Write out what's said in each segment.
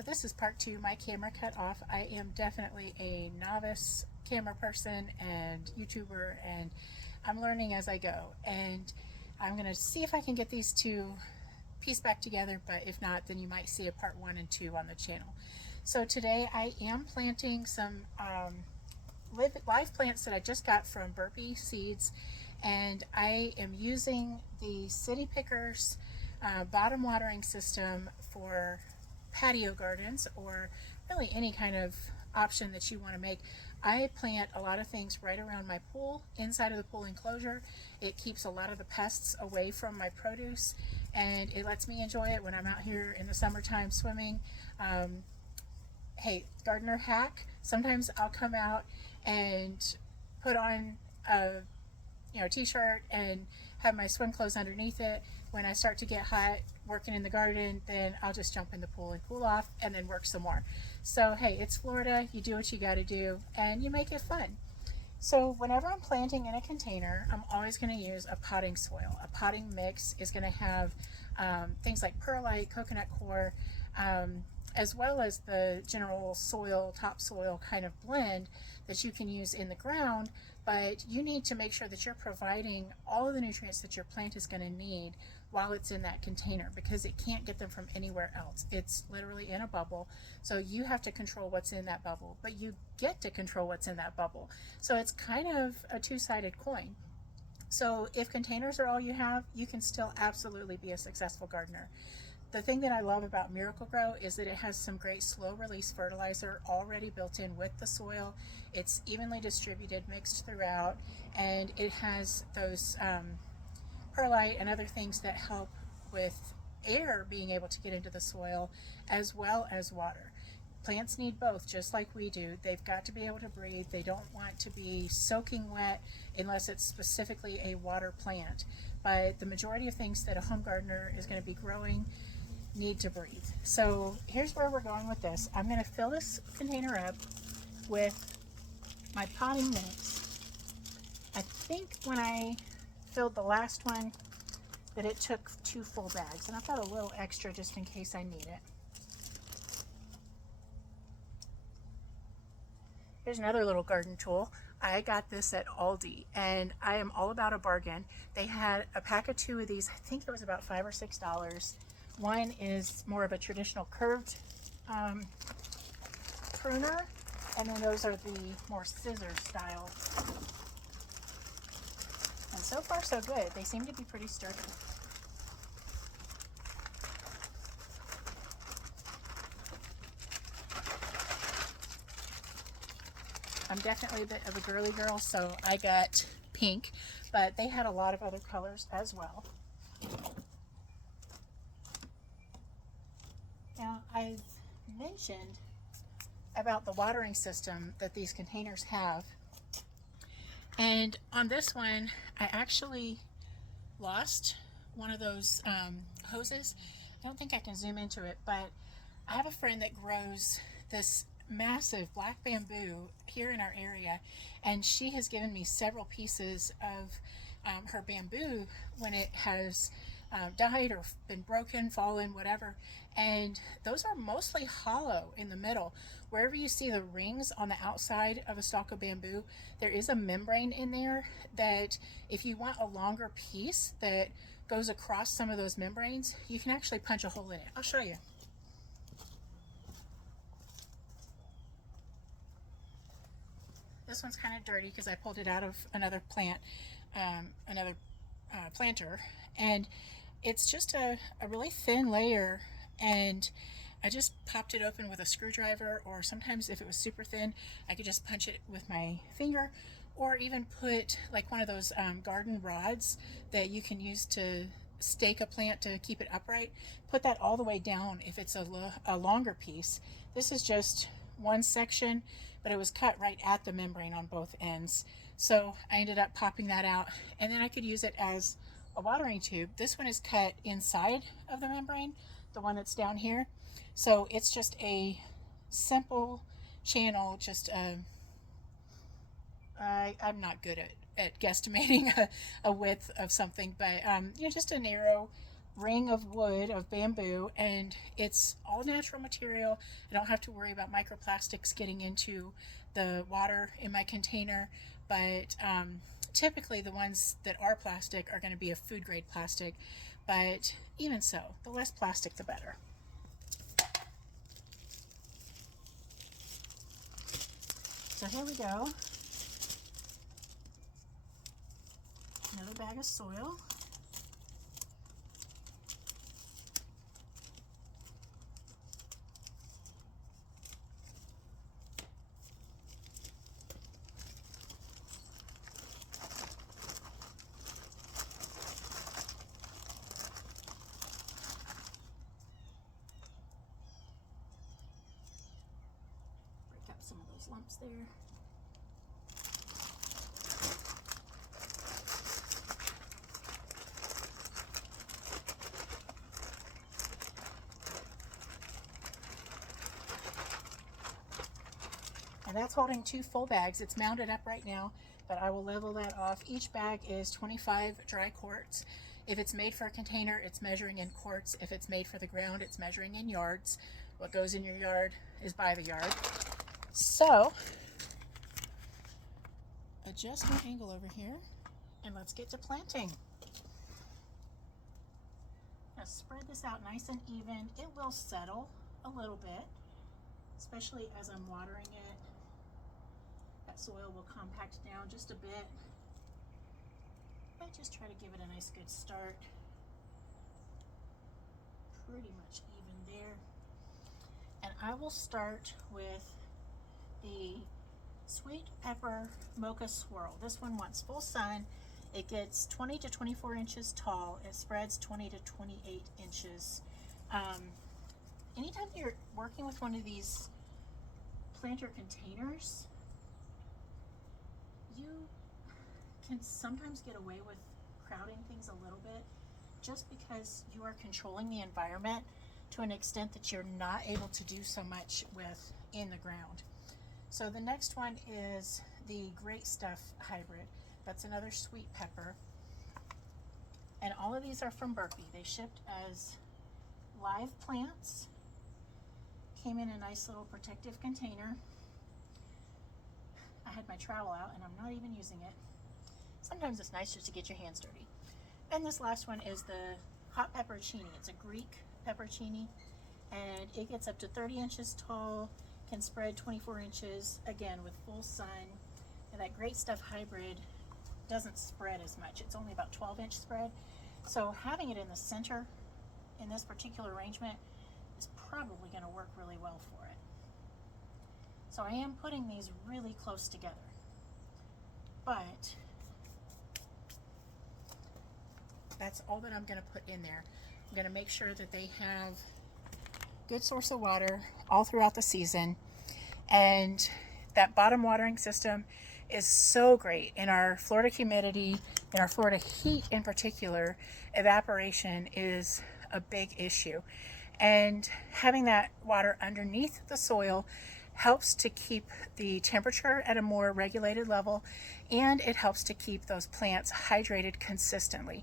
So this is part two, my camera cut off. I am definitely a novice camera person and YouTuber, and I'm learning as I go. And I'm gonna see if I can get these two pieced back together, but if not, then you might see a part one and two on the channel. So today I am planting some live plants that I just got from Burpee Seeds, and I am using the City Pickers bottom watering system for patio gardens, or really any kind of option that you want to make. I plant a lot of things right around my pool, inside of the pool enclosure. It keeps a lot of the pests away from my produce, and it lets me enjoy it when I'm out here in the summertime swimming. Hey, gardener hack, sometimes I'll come out and put on a t-shirt and have my swim clothes underneath it. When I start to get hot working in the garden, then I'll just jump in the pool and cool off and then work some more. So hey, it's Florida, you do what you got to do and you make it fun. So whenever I'm planting in a container, I'm always going to use a potting soil. A potting mix is going to have things like perlite, coconut coir, as well as the general soil, topsoil kind of blend that you can use in the ground. But you need to make sure that you're providing all of the nutrients that your plant is going to need while it's in that container, because it can't get them from anywhere else. It's literally in a bubble, so you have to control what's in that bubble, but you get to control what's in that bubble. So it's kind of a two-sided coin. So if containers are all you have, you can still absolutely be a successful gardener. The thing that I love about Miracle-Gro is that it has some great slow release fertilizer already built in with the soil. It's evenly distributed, mixed throughout, and it has those perlite and other things that help with air being able to get into the soil, as well as water. Plants need both, just like we do. They've got to be able to breathe. They don't want to be soaking wet unless it's specifically a water plant. But the majority of things that a home gardener is going to be growing need to breathe. So here's where we're going with this. I'm going to fill this container up with my potting mix. I think when I filled the last one that it took 2 full bags, and I've got a little extra just in case I need it. Here's another little garden tool. I got this at Aldi, and I am all about a bargain. They had a pack of 2 of these. I think it was about $5 or $6. One is more of a traditional curved pruner, and then those are the more scissor style. And so far so good. They seem to be pretty sturdy. I'm definitely a bit of a girly girl, so I got pink, but they had a lot of other colors as well. Now, I've mentioned about the watering system that these containers have, and on this one I actually lost one of those hoses. I don't think I can zoom into it, but I have a friend that grows this massive black bamboo here in our area, and she has given me several pieces of her bamboo when it has died or been broken, fallen, whatever, and those are mostly hollow in the middle. Wherever you see the rings on the outside of a stalk of bamboo, there is a membrane in there that if you want a longer piece that goes across some of those membranes, you can actually punch a hole in it. I'll show you. This one's kind of dirty because I pulled it out of another plant, planter, and it's just a really thin layer, and I just popped it open with a screwdriver, or sometimes if it was super thin, I could just punch it with my finger, or even put like one of those garden rods that you can use to stake a plant to keep it upright. Put that all the way down if it's a longer piece. This is just one section, but it was cut right at the membrane on both ends. So I ended up popping that out, and then I could use it as a watering tube. This one is cut inside of the membrane, the one that's down here. So it's just a simple channel, just I'm not good at guesstimating a width of something, but just a narrow ring of wood, of bamboo, and it's all natural material. I don't have to worry about microplastics getting into the water in my container, but typically the ones that are plastic are going to be a food grade plastic, but even so, the less plastic the better. So here we go. Another bag of soil. Break up some of those lumps there. And that's holding 2 full bags. It's mounted up right now, but I will level that off. Each bag is 25 dry quarts. If it's made for a container, it's measuring in quarts. If it's made for the ground, it's measuring in yards. What goes in your yard is by the yard. So, adjust my angle over here, and let's get to planting. Now spread this out nice and even. It will settle a little bit, especially as I'm watering it. That soil will compact down just a bit. But just try to give it a nice good start. Pretty much even there. And I will start with the Sweet Pepper Mocha Swirl. This one wants full sun. It gets 20 to 24 inches tall. It spreads 20 to 28 inches. Anytime you're working with one of these planter containers, you can sometimes get away with crowding things a little bit just because you are controlling the environment to an extent that you're not able to do so much with in the ground. So the next one is the Great Stuff hybrid. That's another sweet pepper. And all of these are from Berkeley. They shipped as live plants. Came in a nice little protective container. I had my trowel out and I'm not even using it. Sometimes it's nice just to get your hands dirty. And this last one is the Hot Pepperoncini. It's a Greek pepperoncini, and it gets up to 30 inches tall, can spread 24 inches, again with full sun. And that Great Stuff hybrid doesn't spread as much. It's only about 12-inch spread. So having it in the center in this particular arrangement is probably going to work really well for it. So I am putting these really close together, but that's all that I'm going to put in there. I'm going to make sure that they have good source of water all throughout the season, and that bottom watering system is so great. In our Florida humidity, in our Florida heat in particular, evaporation is a big issue, and having that water underneath the soil helps to keep the temperature at a more regulated level, and it helps to keep those plants hydrated consistently.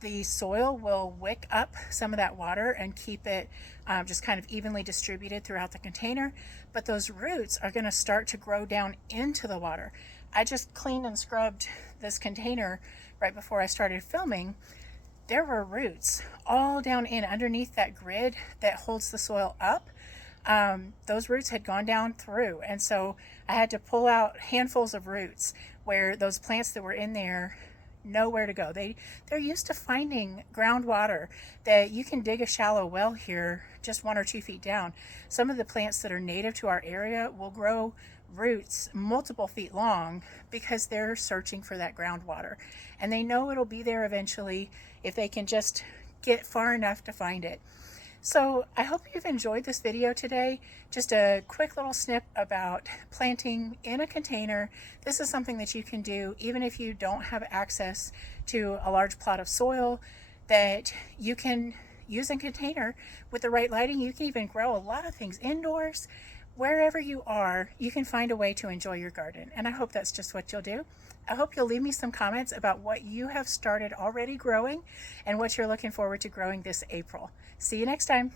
The soil will wick up some of that water and keep it just kind of evenly distributed throughout the container, but those roots are going to start to grow down into the water. I just cleaned and scrubbed this container right before I started filming. There were roots all down in underneath that grid that holds the soil up. Those roots had gone down through, and so I had to pull out handfuls of roots where those plants that were in there know where to go. They're used to finding groundwater, that you can dig a shallow well here just 1 or 2 feet down. Some of the plants that are native to our area will grow roots multiple feet long because they're searching for that groundwater, and they know it'll be there eventually if they can just get far enough to find it. So I hope you've enjoyed this video today. Just a quick little snip about planting in a container. This is something that you can do even if you don't have access to a large plot of soil, that you can use a container with the right lighting. You can even grow a lot of things indoors wherever you are, you can find a way to enjoy your garden. And I hope that's just what you'll do. I hope you'll leave me some comments about what you have started already growing and what you're looking forward to growing this April. See you next time.